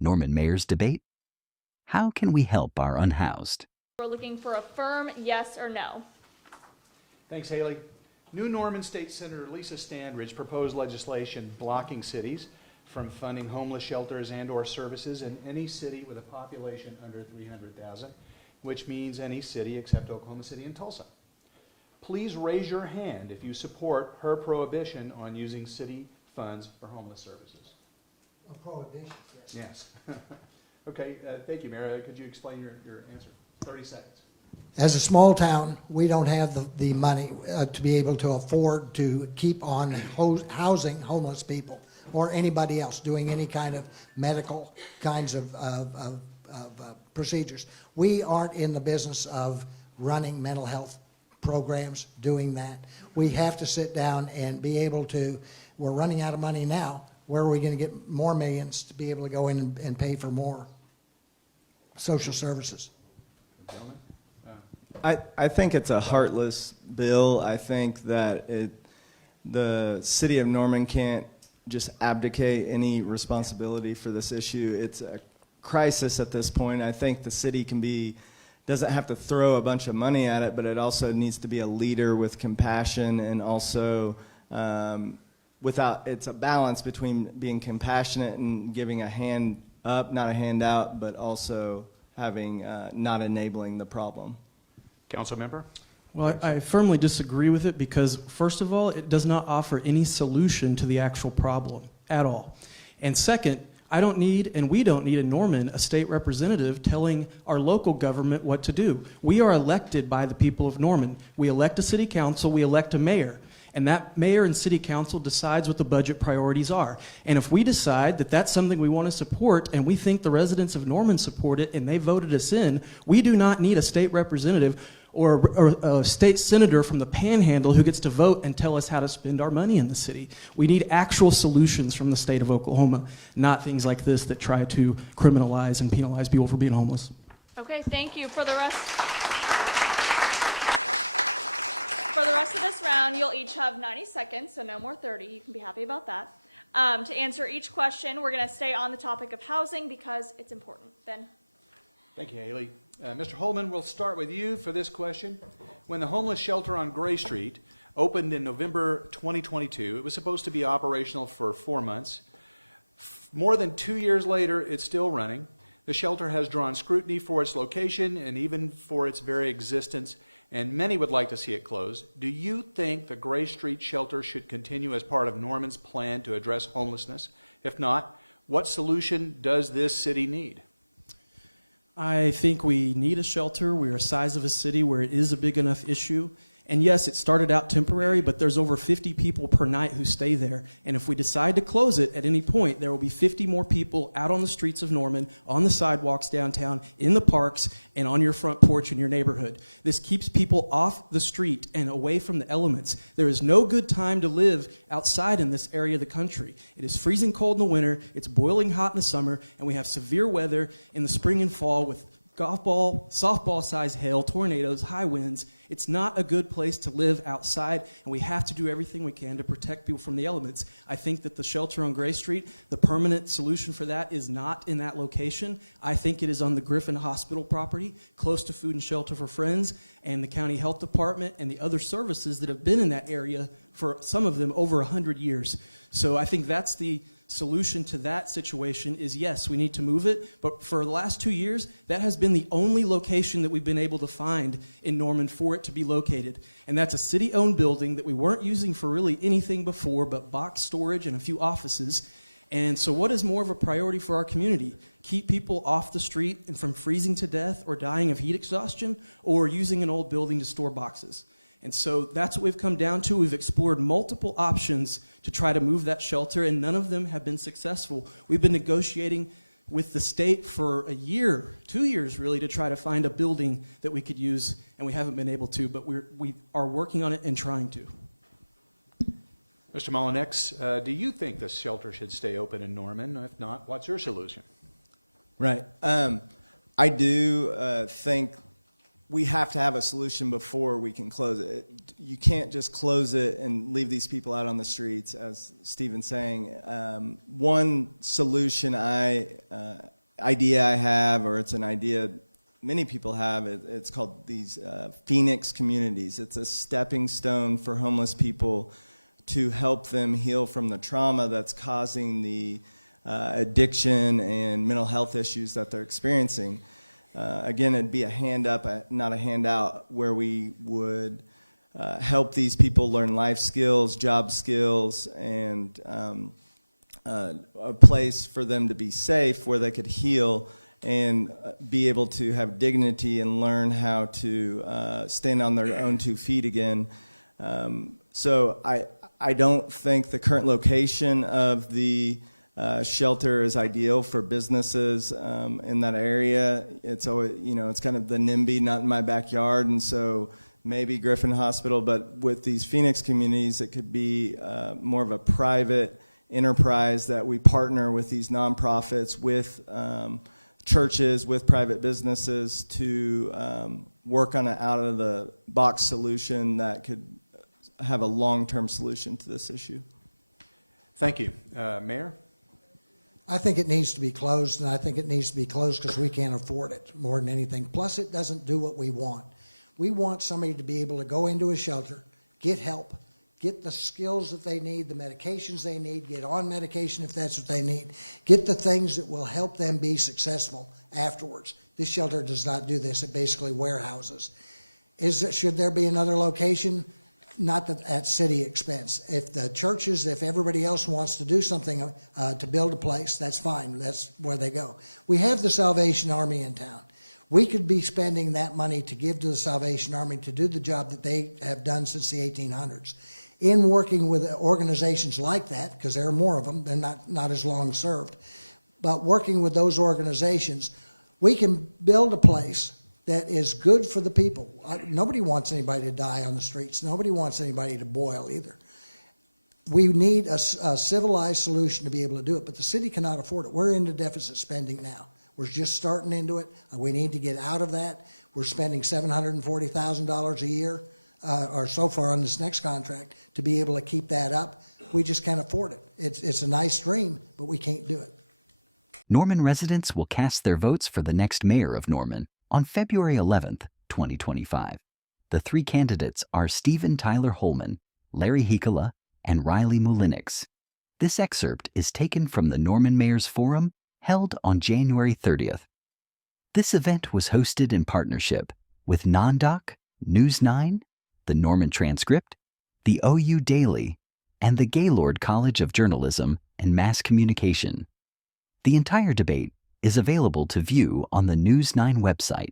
Norman Mayor's debate. How can we help our unhoused? We're looking for a firm yes or no. Thanks, Haley. New Norman State Senator Lisa Standridge proposed legislation blocking cities from funding homeless shelters and/or services in any city with a population under 300,000, which means any city except Oklahoma City and Tulsa. Please raise your hand if you support her prohibition on using city funds for homeless services. A prohibition, yes. Yes. Okay, thank you, Mayor. Could you explain your answer? 30 seconds. As a small town, we don't have the money to be able to afford to keep on housing homeless people or anybody else doing any kind of medical kinds of procedures. We aren't in the business of running mental health programs, doing that. We have to sit down and be able to, we're running out of money now. Where are we going to get more millions to be able to go in and pay for more social services? Gentlemen? I think it's a heartless bill. I think that the city of Norman can't just abdicate any responsibility for this issue. It's a crisis at this point. I think the city doesn't have to throw a bunch of money at it, but it also needs to be a leader with compassion and also it's a balance between being compassionate and giving a hand up, not a handout, but also having not enabling the problem. Council member? Well, I firmly disagree with it because, first of all, it does not offer any solution to the actual problem at all. And second, I don't need, and we don't need in Norman, a state representative telling our local government what to do. We are elected by the people of Norman. We elect a city council, we elect a mayor. And that mayor and city council decides what the budget priorities are. And if we decide that that's something we want to support and we think the residents of Norman support it and they voted us in, we do not need a state representative or a state senator from the panhandle who gets to vote and tell us how to spend our money in the city. We need actual solutions from the state of Oklahoma, not things like this that try to criminalize and penalize people for being homeless. Okay, thank you. For the rest of this round, you'll each have 90 seconds, so no more 30. You can be happy about that. To answer each question, we're going to stay on the topic of housing because it's important. Ben? Thank you, Haley. Mr. Holman, we'll start with you for this question. When the homeless shelter on Gray Street opened in November 2022, it was supposed to be operational for 4 months. More than 2 years later, it's still running. The shelter has drawn scrutiny for its location and even for its very existence, and many would like to see it closed. Do you think the Gray Street shelter should continue as part of Norman's plan to address homelessness? If not, what solution does this city need? I think we need a shelter. We're a size of a city where it is a big enough issue. And yes, it started out temporary, but there's over 50 people per night who stay there. And if we decide to close it at any point, there will be 50 more people out on the streets of Norman, on the sidewalks downtown, in the parks, and on your front porch in your neighborhood. This keeps people off the street and away from the elements. There is no good time to live outside in this area of the country. It is freezing cold in the winter, it's boiling hot in the summer, and we have severe weather in the spring and fall with golf ball, softball-sized hail, tornadoes, high winds. It's not a good place to live outside, and we have to do everything we can to protect people from the elements. I think that the shelter on Gray Street, the permanent solution for that is not in that location. I think it is on the Griffin Hospital property, close to Food and Shelter for Friends, and the County Health Department, and the other services that have been in that area for some of them over 100 years. So I think that's the solution to that situation is, yes, we need to move it, but for the last 2 years, that has been the only location that we've been able to find in Norman for it to be located. And that's a city-owned building that we weren't using for really anything before but box storage and a few offices. And so what is more of a priority for our community? Keep people off the street and from freezing to death or dying of heat exhaustion, or using an old building to store boxes? And so that's what we've come down to. We've explored multiple options to try to move that shelter, and none of them have been successful. We've been negotiating with the state for a year, 2 years really, to try to find a building that we could use, and we haven't been able to, but we are working on it and trying to. Mr. Mullinex, do you think this shelter should stay open in Norman? If not, what's your solution? Right. I do think we have to have a solution before we can close it. You can't just close it and leave these people out on the streets, as Stephen's saying. One solution idea I have, or it's an idea many people have, it's called these Phoenix communities. It's a stepping stone for homeless people to help them heal from the trauma that's causing the addiction and mental health issues that they're experiencing. Again, it'd be a hand up, not a handout, where we would help these people learn life skills, job skills, and a place for them to be safe where they could heal and be able to have dignity and learn how to stand on their own 2 feet again. So I don't think the current location of the shelter is ideal for businesses in that area. It's always, it's kind of the NIMBY, not in my backyard, and so maybe Griffin Hospital, but with these Phoenix communities, it could be more of a private enterprise that we partner with these nonprofits, with churches, with private businesses to work on an out-of-the-box solution that could have a long-term solution to this issue. Thank you. Mayor? I think it needs to be closed, and I think it needs to be closed because we can't afford it more than anything. Plus, it doesn't do what we want. We want somebody to be able to go into a shelter, get help, get the skills that they need, the medications they need, get on medication if that's what they need, get the things that will help them be successful afterwards. This shelter does not do this. It basically warehouses. Should there be another location? Not that at city expense. If the churches, if everybody else wants to do something to build a place, that's fine. That's where they go. We have the Salvation Army in town. We could be spending that money to give to the Salvation Army to do the job that they have done since the 1800s. In working with organizations like that, because there are more of them, they're not as long served, but working with those organizations, we can build a place that is good for the people. Nobody wants anybody to die on the streets. Nobody wants anybody to boil either. We need a civilized solution to be able to do it, but the city cannot afford it. We're into deficit spending now. We're just starting into it. We need to get out of that. We're spending $740,000 a year, or so far on this next contract, to be able to keep that up. We just can't afford it. It's a nice dream, but we can't do it. Norman residents will cast their votes for the next mayor of Norman on February 11th, 2025. The 3 candidates are Stephen Tyler Holman, Larry Hikala, and Riley Mulinix. This excerpt is taken from the Norman Mayor's Forum held on January 30th. This event was hosted in partnership with NonDoc, News 9, the Norman Transcript, the OU Daily, and the Gaylord College of Journalism and Mass Communication. The entire debate is available to view on the News 9 website.